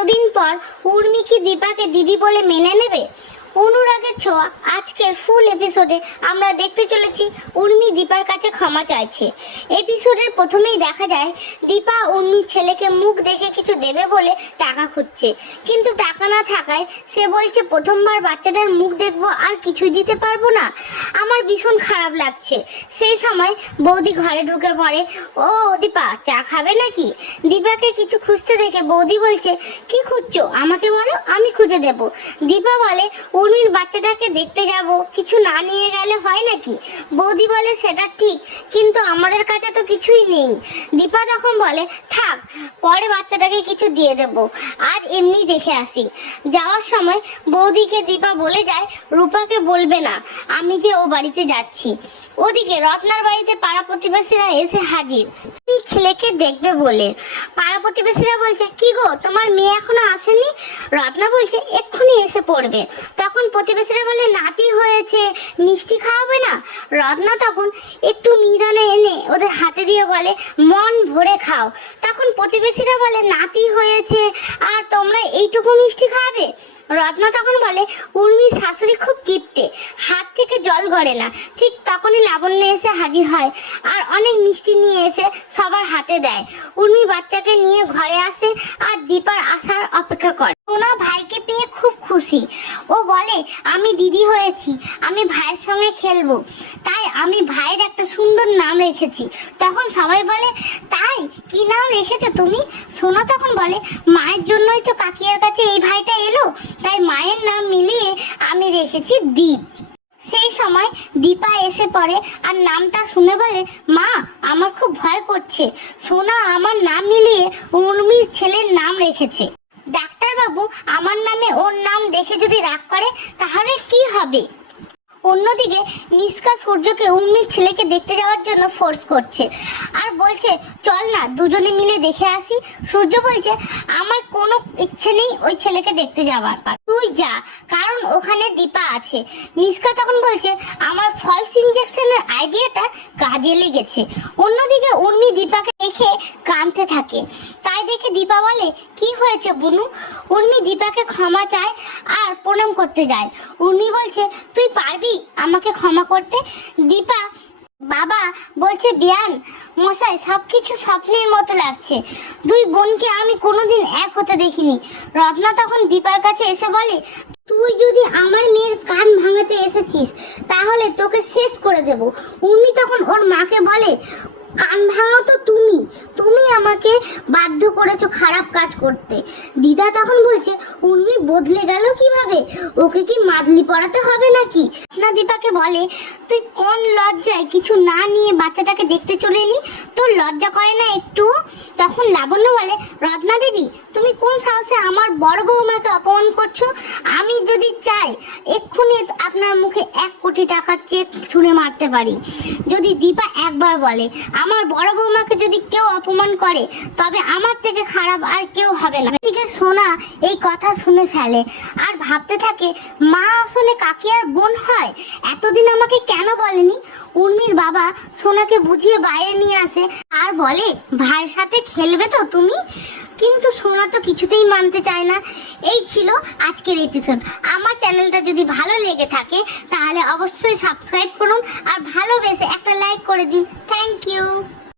এতদিন পর উর্মি কি দীপাকে দিদি বলে মেনে নেবে? অনুরাগের ছোঁয়া আজকের ফুল এপিসোডে আমরা দেখতে চলেছি উর্মি দীপার কাছে ক্ষমা চাইছে। এপিসোডের প্রথমেই দেখা যায়, দীপা উর্মির ছেলেকে মুখ দেখে কিছু দেবে বলে টাকা খুঁজছে। কিন্তু টাকা না থাকায় সে বলছে, প্রথমবার বাচ্চাটার মুখ দেখব আর কিছুই দিতে পারব না। আমার ভীষণ খারাপ লাগছে। সেই সময় বৌদি ঘরে ঢুকে পড়ে, ও দীপা, চা খাবে নাকি? দীপাকে কিছু খুঁজতে দেখে বৌদি বলছে, কি খুঁজছো? আমাকে বলো, আমি খুঁজে দেব। দীপা বলে উর্মির বাচ্চাটাকে দেখতে যাব, কিছু না নিয়ে গেলে হয় নাকি? বৌদি বলে, সেটা ঠিক, কিন্তু আমাদের কাছে তো কিছুই নেই। দীপা তখন বলে, থাক, পরে বাচ্চাটাকে কিছু দিয়ে দেব আর এমনি দেখে আসি। যাওয়ার সময় বৌদিকে দীপা বলে যায়, রূপাকে বলবে না, আমি যে ও বাড়িতে যাচ্ছি। ওদিকে রত্নার বাড়িতে পাড়া প্রতিবেশীরা এসে হাজির। ছেলেকে দেখবে বলে। পাড়া প্রতিবেশীরা বলছে, কি গো, তোমার মেয়ে এখনও আসেনি? রত্না বলছে, এক্ষুনি এসে পড়বে। তখন প্রতিবেশীরা বলে, নাতি হয়েছে, মিষ্টি খাওয়াবে না? রত্না তখন একটু মিহিদানা এনে ওদের হাতে দিয়ে বলে, মন ভরে খাও। তখন প্রতিবেশীরা বলে, নাতি হয়েছে, আর তোমরা এইটুকু মিষ্টি খাওয়াবে রত্না তখন বলে উর্মির শাশুড়ি খুব কিপটে, হাত থেকে জল গড়ে না। ঠিক তখনই লাবণ্য এসে হাজির হয় আর অনেক মিষ্টি নিয়ে এসে সবার হাতে দেয়। উর্মি বাচ্চাকে নিয়ে ঘরে আসে আর দীপার আসার অপেক্ষা করে। ওনার ভাইকে পেয়ে খুব খুশি। ও বলে, আমি দিদি হয়েছি, আমি ভাইয়ের সঙ্গে খেলব। তাই আমি ভাইয়ের একটা সুন্দর নাম রেখেছি। তখন সবাই বলে, তাই? কি নাম রেখেছো তুমি? সোনা তখন বলে, মায়ের জন্যই তো কাকিয়ার কাছে এই ভাইটা এলো, তাই মায়ের নাম মিলিয়ে আমি রেখেছি দীপ। সেই সময় দীপা এসে পড়ে আর নামটা শুনে বলে, মা, আমার খুব ভয় করছে। সোনা আমার নাম মিলিয়ে উর্মির ছেলের নাম রেখেছে। ডাক্তারবাবু আমার নামে ওর নাম দেখে যদি রাগ করে, তাহলে কি হবে? অন্যদিকে নিষ্কা সূর্যকে উর্মির ছেলেকে দেখতে যাওয়ার জন্য ফোর্স করছে। আর বলছে, চল না, দুজনে মিলে দেখে আসি। সূর্য বলছে, আমার কোনো ইচ্ছে নেই ওই ছেলেকে দেখতে যাওয়ার। পর তুই যা, কারণ ওখানে দীপা আছে। মিসকা তখন বলছে, আমার ফলস ইঞ্জেকশনের আইডিয়াটা কাজে লেগেছে। অন্যদিকে উর্মি দীপাকে দেখে কাঁদতে থাকে। তাই দেখে দীপা বলে, কি হয়েছে বুনু? উর্মি দীপাকে ক্ষমা চায় আর প্রণাম করতে যায়। উর্মি বলছে, তুই পারবি আমাকে ক্ষমা করতে? দীপা, বাবা বলছে, বিয়ান, মশাই, সবকিছু স্বপ্নের মতো লাগছে। দুই বোনকে আমি কোনোদিন এক হতে দেখিনি। রত্না তখন দীপার কাছে এসে বলে, তুই যদি আমার মেয়ের কান ভাঙাতে এসেছিস, তাহলে তোকে শেষ করে দেব। উর্মি তখন ওর মাকে বলে, কান ভাঙো তো তুমি। তুমি আমাকে বাধ্য করেছ খারাপ কাজ করতে। দিদা তখন বলছে, উর্মি বদলে গেল কীভাবে? ওকে কি মাদলি পড়াতে হবে নাকি? না, দীপাকে বলে, তুই কোন লজ্জায় কিছু না নিয়ে বাচ্চাটাকে দেখতে চলে এলি? তোর লজ্জা করে না একটু? তখন লাবণ্য বলে, রত্না দেবী, তুমি কোন সাহসে আমার বড় বৌমাকে অপমান করছ? আমি যদি চাই, এক্ষুনি আপনার মুখে এক কোটি টাকার চেক ছুঁড়ে মারতে পারি। যদি দীপা একবার বলে, আমার বড় বৌমাকে যদি কেউ অপমান করে, তবে আমার থেকে খারাপ আর কেউ হবে না। এদিকে সোনা এই কথা শুনে ফেলে আর ভাবতে থাকে, মা আসলে কাকি আর বোন হয়? এতদিন আমাকে কেন বলেনি? উর্মির বাবা সোনাকে বুঝিয়ে বাইরে নিয়ে আসে আর বলে, ভাইয়ের সাথে খেলবে তো তুমি? কিন্তু সোনা তো কিছুতেই মানতে চায় না। এই ছিল আজকের এপিসোড আমার চ্যানেলটা যদি ভালো লেগে থাকে, তাহলে অবশ্যই সাবস্ক্রাইব করুন আর ভালোবেসে একটা লাইক করে দিন। Thank you